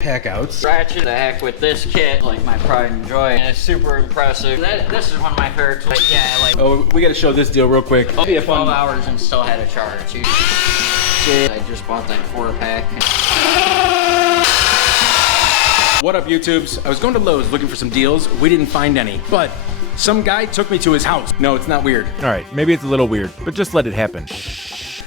Pack outs. Ratchet the heck with this kit, like my pride and joy. And it's super impressive. This is one of my favorites. Like, yeah, like. Oh, we gotta show this deal real quick. It'll be a 12 hours and still had a charge. I just bought that 4-pack. What up, YouTubes? I was going to Lowe's looking for some deals. We didn't find any, but some guy took me to his house. No, it's not weird. All right, maybe it's a little weird, but just let it happen.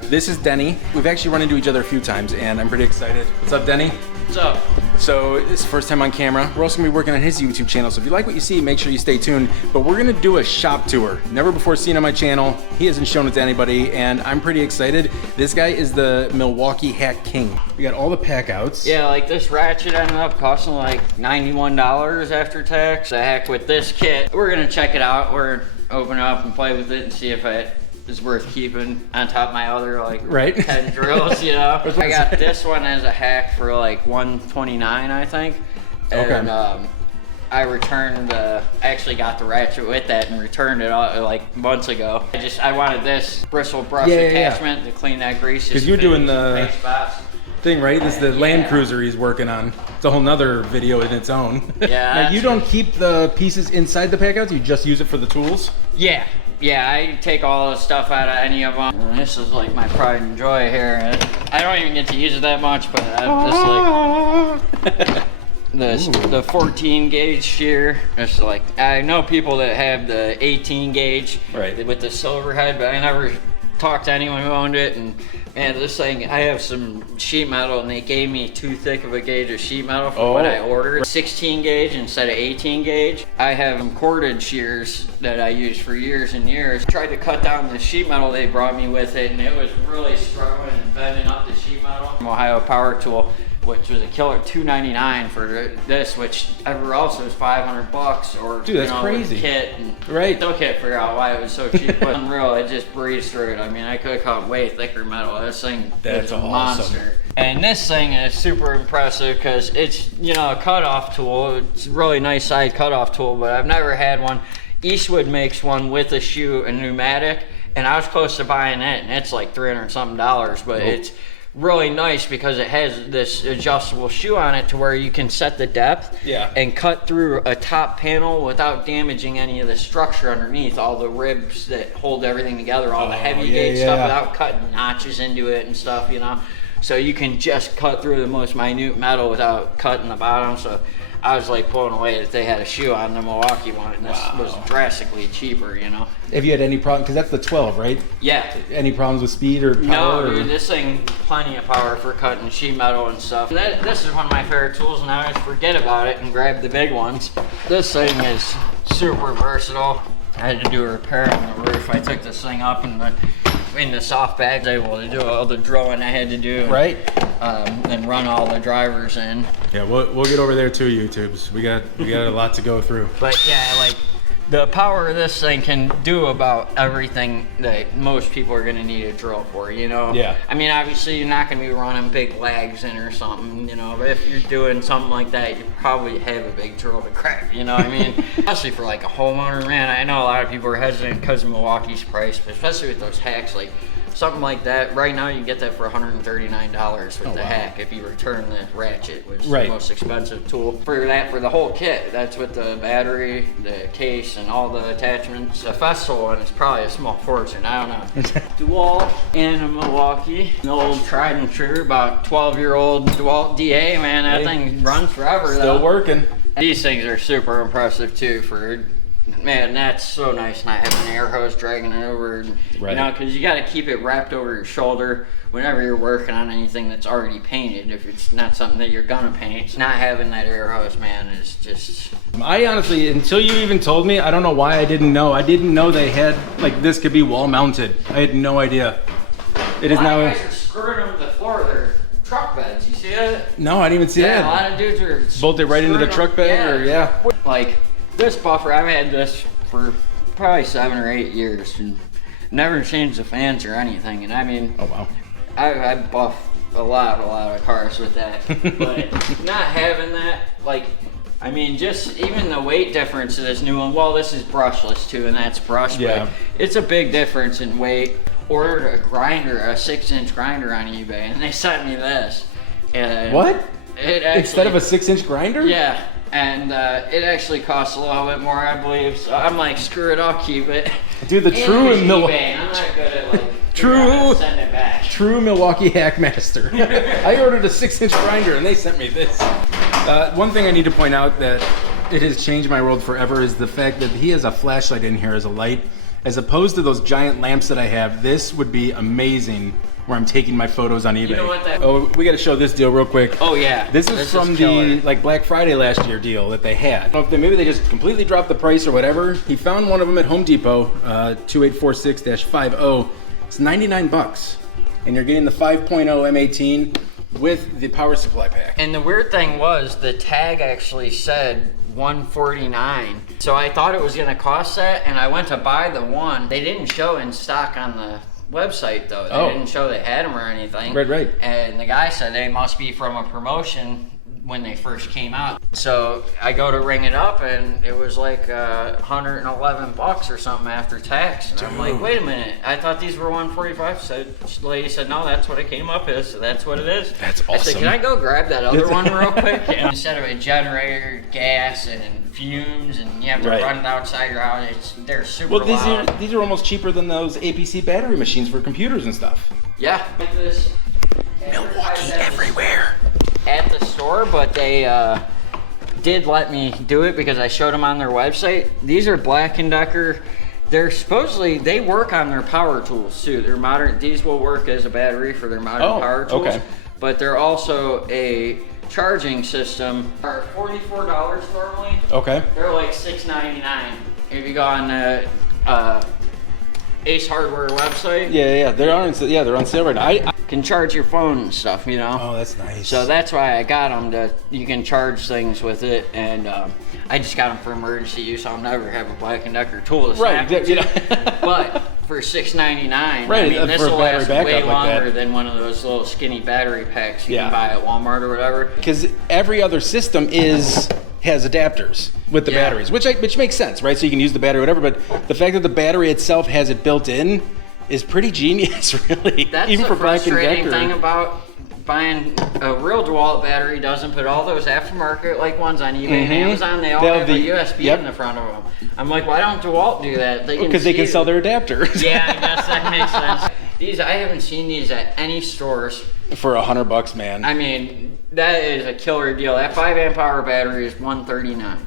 This is Denny. We've actually run into each other a few times, and I'm pretty excited. What's up, Denny? What's up? So it's the first time on camera. We're also gonna be working on his YouTube channel, so if you like what you see, make sure you stay tuned. But we're gonna do a shop tour. Never before seen on my channel. He hasn't shown it to anybody, and I'm pretty excited. This guy is the Milwaukee Hat King. We got all the pack outs. Yeah, like this ratchet ended up costing like $91 after tax. The heck with this kit. We're gonna check it out. We're open it up and play with it and see if it is worth keeping on top of my other like 10 drills, you know. I got this one as a hack for like $129, I think. And I returned actually got the ratchet with that and returned it like months ago. I wanted this bristle brush attachment to clean that grease. Because you're doing the thing, right? This is the Land Cruiser he's working on. It's a whole nother video in its own. Yeah. Now you don't keep the pieces inside the pack outs, you just use it for the tools? Yeah. Yeah, I take all the stuff out of any of them. And this is like my pride and joy here. I don't even get to use it that much, but this like the 14 gauge shear. It's like, I know people that have the 18 gauge with the silver head, but I never talked to anyone who owned it. And man, this thing, I have some sheet metal and they gave me too thick of a gauge of sheet metal for what I ordered. 16 gauge instead of 18 gauge. I have some corded shears that I used for years and years. Tried to cut down the sheet metal they brought me with it, and it was really struggling and bending up the sheet metal. Ohio Power Tool, which was a killer $299 for this, which everywhere else was $500 or dude, that's crazy. Kit. And still can't figure out why it was so cheap, but unreal, it just breezed through it. I mean, I could have caught way thicker metal. This thing is a monster. And this thing is super impressive because it's, you know, a cutoff tool. It's a really nice side cutoff tool, but I've never had one. Eastwood makes one with a shoe, a pneumatic, and I was close to buying it, and it's like $300 something, but it's really nice because it has this adjustable shoe on it to where you can set the depth and cut through a top panel without damaging any of the structure underneath, all the ribs that hold everything together, all the heavy gauge stuff without cutting notches into it and stuff, you know. So you can just cut through the most minute metal without cutting the bottom. So I was like blown away that they had a shoe on the Milwaukee one, and this was drastically cheaper, you know. Have you had any problem? Because that's the 12, right? Yeah. Any problems with speed or power? No, dude, this thing, plenty of power for cutting sheet metal and stuff. This is one of my favorite tools, and I always forget about it and grab the big ones. This thing is super versatile. I had to do a repair on the roof. I took this thing up in the soft bag, I was able to do all the drilling I had to do. And run all the drivers in. Yeah, we'll get over there too, YouTubes. We got a lot to go through. But yeah, like the power of this thing can do about everything that most people are gonna need a drill for, you know? Yeah. I mean, obviously you're not gonna be running big lags in or something, you know, but if you're doing something like that, you probably have a big drill to crack, you know what I mean? Especially for like a homeowner, man. I know a lot of people are hesitant because of Milwaukee's price, but especially with those hacks, like something like that, right now you can get that for $139 with the hack if you return the ratchet, which is the most expensive tool. For the whole kit, that's with the battery, the case, and all the attachments. The Festival one is probably a small fortune, I don't know. DeWalt and a Milwaukee, an old tried and true, about 12-year-old DeWalt DA, man, that thing runs forever. Still working. These things are super impressive too for, man, that's so nice not having an air hose dragging it over, you know, because you got to keep it wrapped over your shoulder whenever you're working on anything that's already painted. If it's not something that you're gonna paint, not having that air hose, man, is just. I honestly, until you even told me, I don't know why I didn't know. I didn't know they had, like, this could be wall mounted. I had no idea. It is now. A lot of guys are screwing them to the floor of their truck beds. You see that? No, I didn't even see that. A lot of dudes are bolted right into the truck bed, like. This buffer, I've had this for probably 7 or 8 years and never changed the fans or anything. And I mean, I buff a lot of cars with that. But not having that, like, I mean, just even the weight difference of this new one. Well, this is brushless too, and that's brushed, but it's a big difference in weight. Ordered a grinder, a 6-inch grinder on eBay, and they sent me this. And what? It actually, instead of a 6-inch grinder? Yeah, and it actually costs a little bit more, I believe. So I'm like, screw it, I'll keep it. Dude, the true in Milwaukee. I'm not good at like True send it back. True Milwaukee Hackmaster. I ordered a 6-inch grinder and they sent me this. One thing I need to point out that it has changed my world forever is the fact that he has a flashlight in here as a light. As opposed to those giant lamps that I have, this would be amazing where I'm taking my photos on eBay. You know what that... Oh, we got to show this deal real quick. Oh yeah. This is from the like Black Friday last year deal that they had. I don't know if maybe they just completely dropped the price or whatever. He found one of them at Home Depot, 2846-50. It's 99 bucks, and you're getting the 5.0 M18 with the power supply pack. And the weird thing was the tag actually said $149. So I thought it was gonna cost that, and I went to buy the one. They didn't show in stock on the website though. They didn't show they had them or anything. Right. And the guy said they must be from a promotion when they first came out. So I go to ring it up and it was like 111 bucks or something after tax. And I'm like, wait a minute, I thought these were 145. So the lady said, no, that's what it came up as, so that's what it is. That's awesome. I said, can I go grab that other one real quick? And instead of a generator, gas, and fumes, and you have to run it outside your house, they're super loud. These are almost cheaper than those APC battery machines for computers and stuff. Yeah. Like this. Milwaukee everywhere. At the store, but they did let me do it because I showed them on their website. These are Black & Decker. They're supposedly, they work on their power tools too. They're modern, these will work as a battery for their modern power tools. Okay. But they're also a charging system. Are $44 normally. Okay. They're like $6.99 if you go on the Ace Hardware website. Yeah, they're on sale right now. I can charge your phone and stuff, you know. Oh, that's nice. So that's why I got them you can charge things with it, and I just got them for emergency use. I'll never have a Black & Decker tool to snap it to. But for $6.99, I mean, this will last way longer than one of those little skinny battery packs you can buy at Walmart or whatever. Because every other system has adapters with the batteries, which makes sense, right? So you can use the battery, whatever. But the fact that the battery itself has it built in is pretty genius, really. That's even the for frustrating thing about buying a real DeWalt battery. Doesn't put all those aftermarket like ones on eBay and Amazon. They all have a USB in the front of them. I'm like, why don't DeWalt do that? Because they can sell their adapters. Yeah, I guess that makes sense. These, I haven't seen these at any stores. For $100, man. I mean, that is a killer deal. That 5 amp hour battery is $139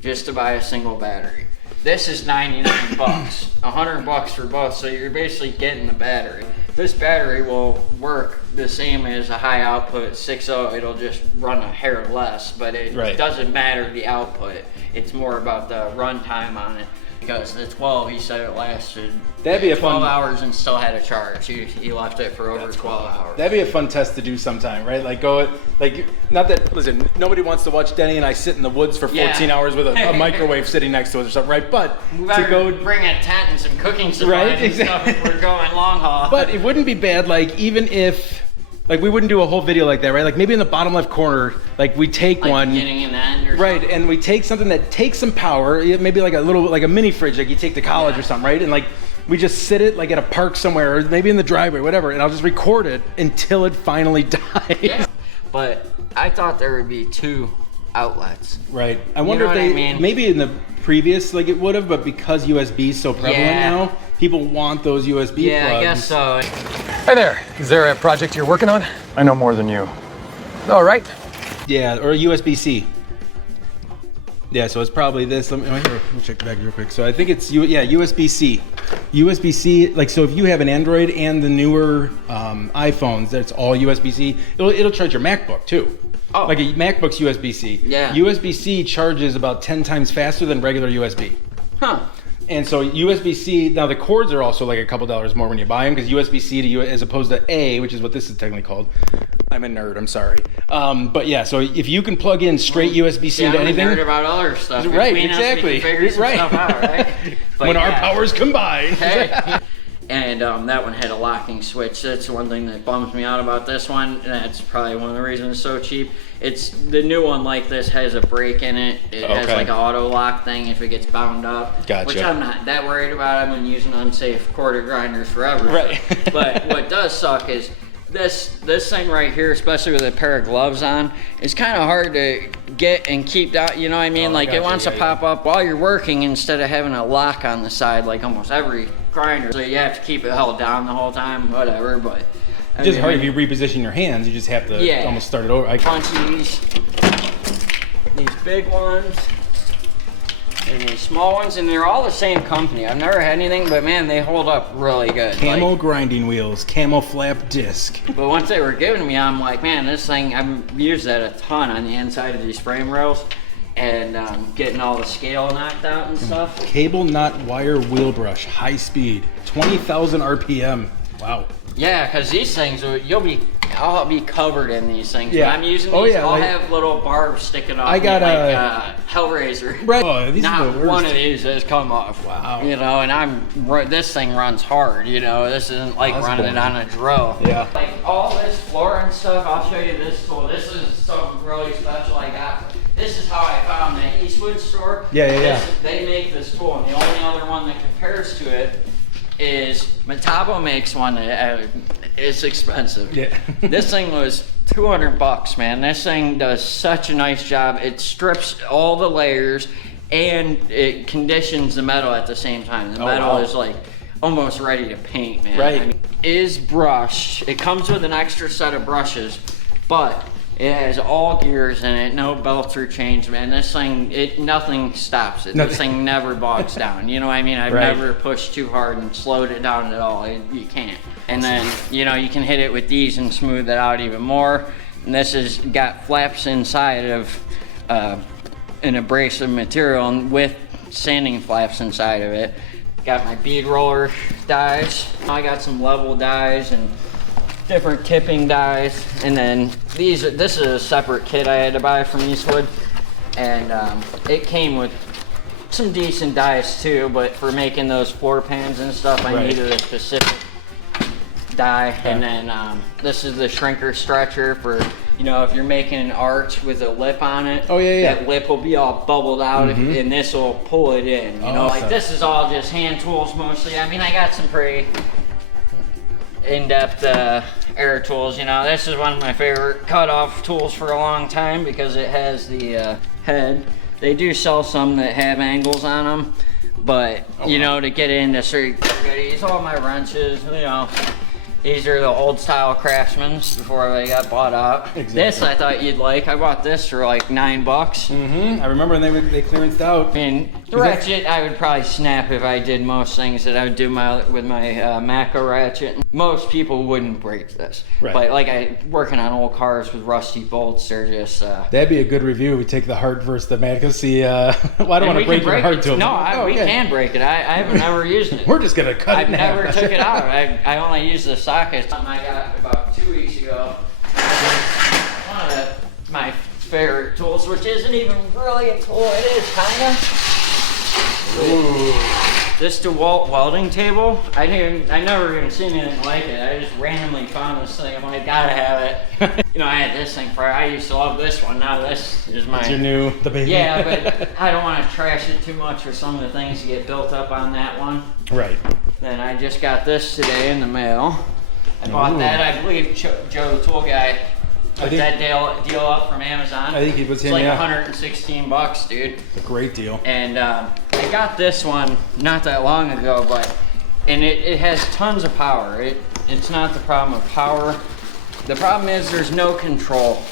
just to buy a single battery. This is 99 bucks, $100 for both, so you're basically getting the battery. This battery will work the same as a high output 6.0. It'll just run a hair less, but it doesn't matter the output. It's more about the run time on it. Because the 12, he said it lasted 12 hours and still had a charge. He left it for over 12 hours. That'd be a fun test to do sometime, right? Like not that, listen, nobody wants to watch Denny and I sit in the woods for 14 hours with a microwave sitting next to us or something, right? But to go bring a tent and some cooking supplies and stuff if we're going long haul. But it wouldn't be bad, like, even if, like, we wouldn't do a whole video like that, right? Like, maybe in the bottom left corner, like, we take one. Beginning and end or something. And we take something that takes some power, maybe like a mini fridge, like you take to college or something, right? And, like, we just sit it, like, at a park somewhere, or maybe in the driveway, whatever, and I'll just record it until it finally dies. Yeah. But I thought there would be 2 outlets. Right. I wonder if maybe in the previous, like, it would have, but because USB is so prevalent now, people want those USB plugs. Yeah, I guess so. Hey there, is there a project you're working on? I know more than you. All right. Yeah, or USB-C. Yeah, so it's probably this. Let me check back real quick. So I think it's USB-C. USB-C, like, so if you have an Android and the newer iPhones, that's all USB-C. It'll charge your MacBook too. Oh. Like a MacBook's USB-C. Yeah. USB-C charges about 10 times faster than regular USB. Huh. And so USB-C, now the cords are also like a couple dollars more when you buy them, because USB-C to as opposed to A, which is what this is technically called. I'm a nerd, I'm sorry. But yeah, so if you can plug in straight USB-C into anything. I'm a nerd about other stuff. Right, exactly. Stuff out, right? When our powers combine. Hey. And that one had a locking switch. That's one thing that bums me out about this one. And that's probably one of the reasons it's so cheap. It's the new one like this has a brake in it. It has like an auto lock thing if it gets bound up. Gotcha. Which I'm not that worried about. I've been using unsafe quarter grinders forever. Right. But what does suck is this thing right here, especially with a pair of gloves on, is kind of hard to get and keep down, you know what I mean? Like it wants to pop up while you're working instead of having a lock on the side like almost every grinder. So you have to keep it held down the whole time, whatever, but. It's just hard if you reposition your hands, you just have to almost start it over. Bunch of these big ones. And these small ones, and they're all the same company. I've never had anything, but man, they hold up really good. Camo grinding wheels, camo flap disc. But once they were giving me, I'm like, man, this thing, I've used that a ton on the inside of these frame rails, and getting all the scale knocked out and stuff. Cable knot wire wheel brush, high speed, 20,000 RPM. Wow. Yeah, because these things, I'll be covered in these things. Yeah. When I'm using these, I'll have little barbs sticking off. I got Hellraiser. Right. Oh, these Not are the worst. one of these has come off. Wow. You know, and this thing runs hard. You know, this isn't like running it on a drill. Yeah. Like all this floor and stuff. I'll show you this tool. This is something really special I got. This is how I found the Eastwood store. Yeah. They make this tool, and the only other one that compares to it is Metabo makes one that it's expensive. Yeah. This thing was $200, man. This thing does such a nice job. It strips all the layers and it conditions the metal at the same time. The metal is like almost ready to paint, man. Right. I mean, is brushed. It comes with an extra set of brushes, but it has all gears in it, no belts or chains, man. This thing, nothing stops it. This thing never bogs down. You know what I mean? I've never pushed too hard and slowed it down at all. You can't. And then, you know, you can hit it with these and smooth it out even more. And this has got flaps inside of an abrasive material and with sanding flaps inside of it. Got my bead roller dies. I got some level dies and different tipping dies, and then this is a separate kit I had to buy from Eastwood, and it came with some decent dies too, but for making those floor pans and stuff I needed a specific die. And then this is the shrinker stretcher for, you know, if you're making an arch with a lip on it, that lip will be all bubbled out and this will pull it in, you know. Like this is all just hand tools mostly. I mean, I got some pretty in-depth air tools, you know. This is one of my favorite cut-off tools for a long time because it has the head. They do sell some that have angles on them, but you know, to get into certain, these all my wrenches, you know. These are the old style Craftsmans before they got bought out. Exactly. This I thought you'd like. I bought this for like $9. I remember when they clearanced out. I mean, the ratchet I would probably snap if I did most things that I would do with my Mako ratchet. Most people wouldn't break this. Right. But like working on old cars with rusty bolts, they're just... That'd be a good review. We take the hard versus the Mako. See, well, I don't want to break your hard tool. No, we can break it. I haven't ever used it. We're just going to cut it in half. I've never took it out. I only use the socket. Something I got about 2 weeks ago. One of my favorite tools, which isn't even really a tool. It is kind of. This DeWalt welding table. I never even seen anything like it. I just randomly found this thing. I'm like, gotta have it. You know, I had this thing I used to love this one. Now this is my. It's the baby. Yeah, but I don't want to trash it too much for some of the things to get built up on that one. Right. Then I just got this today in the mail. I bought that, I believe Joe the tool guy put that deal up from Amazon. I think it was him, it's like $116, dude. It's a great deal. And I got this one not that long ago, and it has tons of power. It's not the problem of power. The problem is there's no control.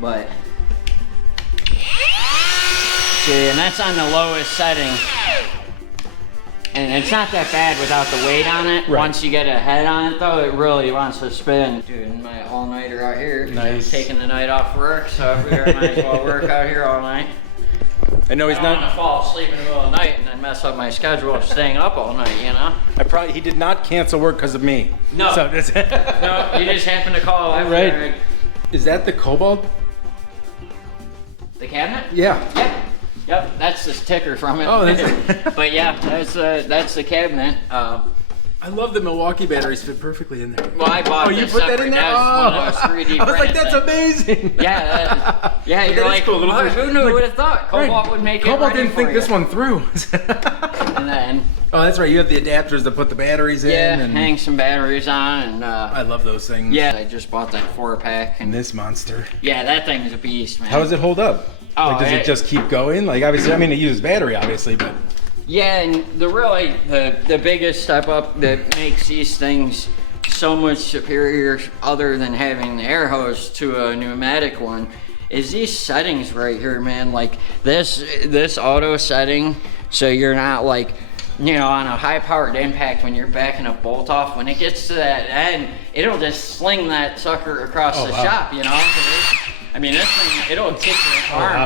But see, and that's on the lowest setting. And it's not that bad without the weight on it. Right. Once you get a head on it, though, it really wants to spin. Doing my all-nighter out here. Nice. Taking the night off work, so I figure I might as well work out here all night. I know he's not. I don't want to fall asleep in the middle of the night and then mess up my schedule of staying up all night, you know? He did not cancel work because of me. No. So no, you just happened to call. Right. Is that the Kobalt? The cabinet? Yeah. Yep, that's the sticker from it. Oh, that's but yeah, that's the cabinet. I love the Milwaukee batteries fit perfectly in there. Well, I bought this. You put that in there? That was 3D I was like, that's amazing. Yeah, you're like, cool. Who would have thought Kobalt would make it? Kobalt didn't think you. this one through. And then, oh, that's right. You have the adapters to put the batteries yeah, in. And hang some batteries on, and I love those things. yeah, I just bought that 4-pack, And this monster. yeah, that thing is a beast, man. How does it hold up? Oh, like, does it just keep going? Like, obviously, I mean, it uses battery, obviously, but. Yeah, and the biggest step up that makes these things so much superior, other than having the air hose to a pneumatic one, is these settings right here, man. Like this auto setting, so you're not like, you know, on a high powered impact when you're backing a bolt off. When it gets to that end, it'll just sling that sucker across the shop, you know. I mean, this thing, it'll kick your arm.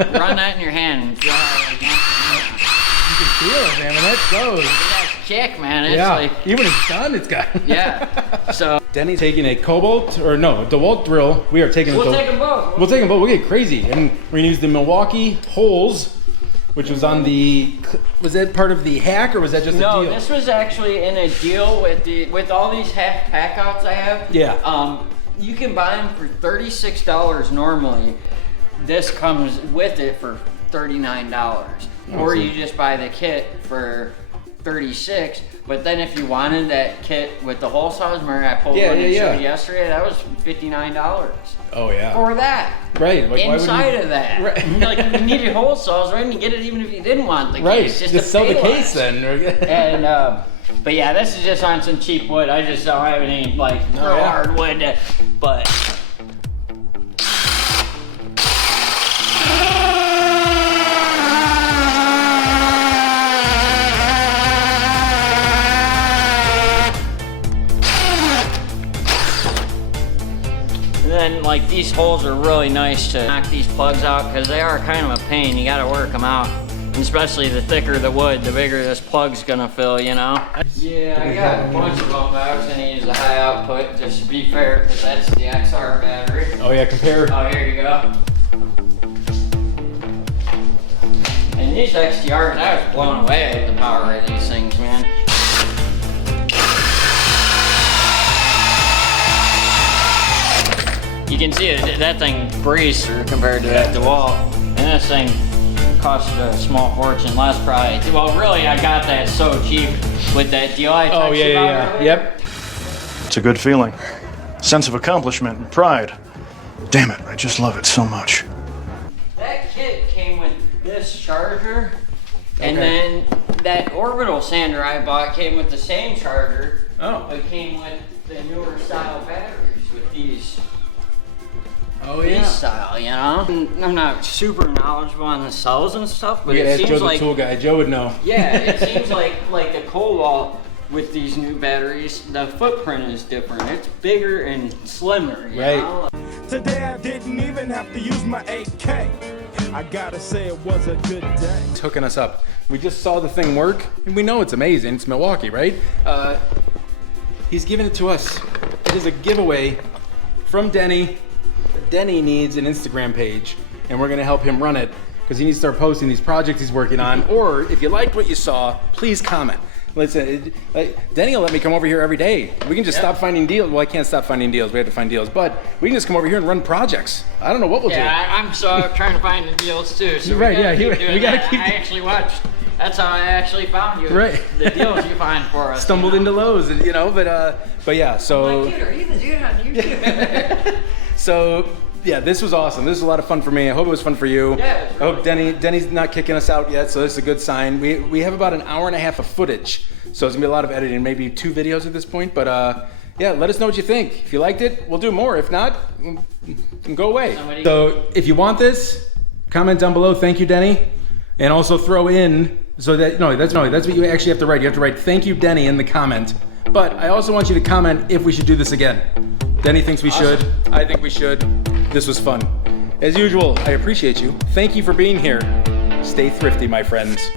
And run that in your hand and feel how it You can feel it, man. When that goes. that kick, man. It's Yeah. like, Even when it's done, it's got. yeah. So Denny's taking a Kobalt, or no, a DeWalt drill. We are taking we'll take them both. We'll take them both. We'll get crazy. And we're gonna use the Milwaukee holes, which was on the, was that part of the hack, or was that just a deal? No, this was actually in a deal with all these half pack outs I have. Yeah. You can buy them for $36 normally. This comes with it for $39. Or you just buy the kit for $36. But then if you wanted that kit with the hole saws, remember I pulled one and showed you yesterday, that was $59. Oh yeah. For that. Right. Like, Inside why of that. Right. Like, you needed hole saws, right? And you get it even if you didn't want the Right. case. Just sell the case less. then. And but yeah, this is just on some cheap wood. I just don't have any like real hard wood, but. And then like these holes are really nice to knock these plugs out because they are kind of a pain. You gotta work them out. And especially the thicker the wood, the bigger this plug's gonna fill, you know? Yeah, I got a bunch of them, but I was gonna use the high output just to be fair, because that's the XR battery. Oh yeah, compare. Oh, here you go. And these XTRs, I was blown away at the power of these things, man. You can see it, that thing breezed through compared to that DeWalt. And this thing cost a small fortune less probably. Well, really, I got that so cheap with that deal I talked about earlier. Yep. It's a good feeling. Sense of accomplishment and pride. Damn it, I just love it so much. That kit came with this charger, and then that orbital sander I bought came with the same charger. Oh. It came with the newer style batteries with these. Oh yeah. Style, you know? I'm not super knowledgeable on the cells and stuff, but We gotta it ask seems Joe the like tool guy. Joe would know. yeah, it seems like the Kobalt with these new batteries, the footprint is different. It's bigger and slimmer, you know? Today I didn't even have to use my AK. I gotta say it was a good day. It's hooking us up. We just saw the thing work, and we know it's amazing. It's Milwaukee, right? He's giving it to us. It is a giveaway from Denny. Denny needs an Instagram page, and we're gonna help him run it because he needs to start posting these projects he's working on. Or if you liked what you saw, please comment. Listen, Denny will let me come over here every day. We can just stop finding deals. Well, I can't stop finding deals. We have to find deals, but we can just come over here and run projects. I don't know what we'll do. Yeah, I'm so trying to find the deals too. So Right, we gotta yeah, keep doing we gotta that. keep- I actually watched. That's how I actually found you. Right. The deals you find for us. Stumbled into Lowe's, and, you know, but yeah. So. Like, dude, are you the dude on YouTube? So yeah, this was awesome. This was a lot of fun for me. I hope it was fun for you. Yeah, it was I hope Denny's not kicking us out yet, so this is a good sign. We have about an hour and a half of footage, so it's gonna be a lot of editing, maybe 2 videos at this point. But yeah, let us know what you think. If you liked it, we'll do more. If not, go away. So if you want this, comment down below. Thank you, Denny, and also throw in that's what you actually have to write. You have to write "Thank you, Denny" in the comment. But I also want you to comment if we should do this again. Denny thinks we should. I think we should. This was fun. As usual, I appreciate you. Thank you for being here. Stay thrifty, my friends.